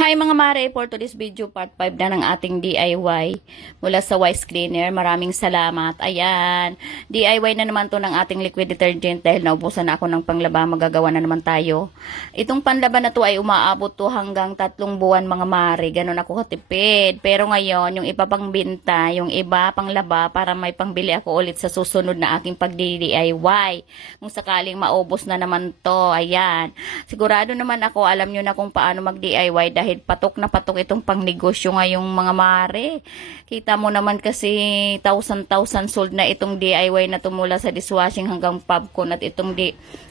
Hi mga mare, for today's video part 5 na ng ating DIY mula sa Wise Cleaner. Maraming salamat. Ayan, DIY na naman to ng ating liquid detergent dahil naubusan na ako ng panglaba. Magagawa na naman tayo. Itong panlaba na to ay umaabot to hanggang 3 buwan mga mare. Ganun ako katipid. Pero ngayon, yung iba pang binta, yung iba pang laba para may pangbili ako ulit sa susunod na aking pag-DIY. Kung sakaling maubos na naman to, ayan. Sigurado naman ako, alam nyo na kung paano mag-DIY dahil patok na patok itong pangnegosyo ngayong mga mare. Kita mo naman kasi 1,000 sold na itong DIY na tumula sa dishwashing hanggang popcorn at itong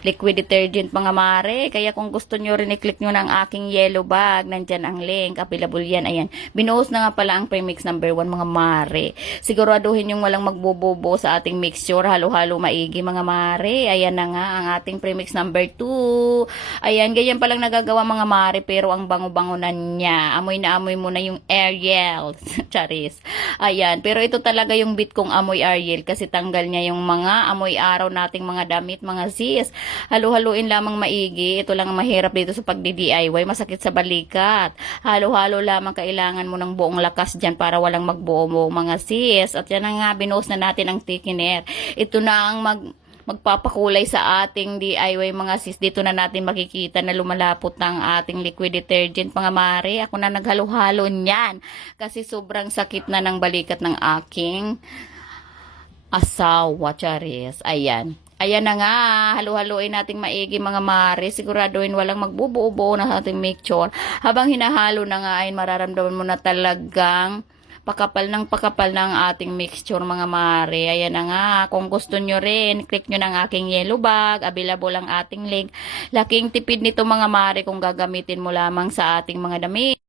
liquid detergent mga mare. Kaya kung gusto nyo rin i-click nyo ng aking yellow bag, nandyan ang link, available yan. Ayan, binuhos na nga pala ang premix number 1 mga mare. Siguraduhin yung walang magbobobo sa ating mixture, halo-halo maigi mga mare. Ayan na nga ang ating premix number 2. Ayan, ganyan palang nagagawa mga mare, pero ang bango-bango na niya. Amoy na amoy mo na yung Ariel. Charis. Ayan, pero ito talaga yung bit kong amoy Ariel kasi tanggal niya yung mga amoy araw nating mga damit, mga sis. Halo-haluin lamang maigi. Ito lang ang mahirap dito sa pagdi-DIY. Masakit sa balikat. Halo-halo lamang, kailangan mo ng buong lakas dyan para walang magbuo mo mga sis. At yan na nga, binuhos na natin ang thickener. Ito na ang magpapakulay sa ating DIY mga sis. Dito na natin makikita na lumalapot ng ating liquid detergent mga mare. Ako na naghalo-halo niyan kasi sobrang sakit na ng balikat ng aking asawa, Charis. Ayan. Ayan na nga, halo-haloin nating maigi mga mare. Siguraduhin walang magbubuo-buo na ating mixture. Habang hinahalo na nga ay mararamdaman mo na talagang pakapal ng ating mixture mga mare. Ayan na nga, kung gusto nyo rin, click nyo ng aking yellow bag, available ang ating link. Laking tipid nito mga mare kung gagamitin mo lamang sa ating mga damit.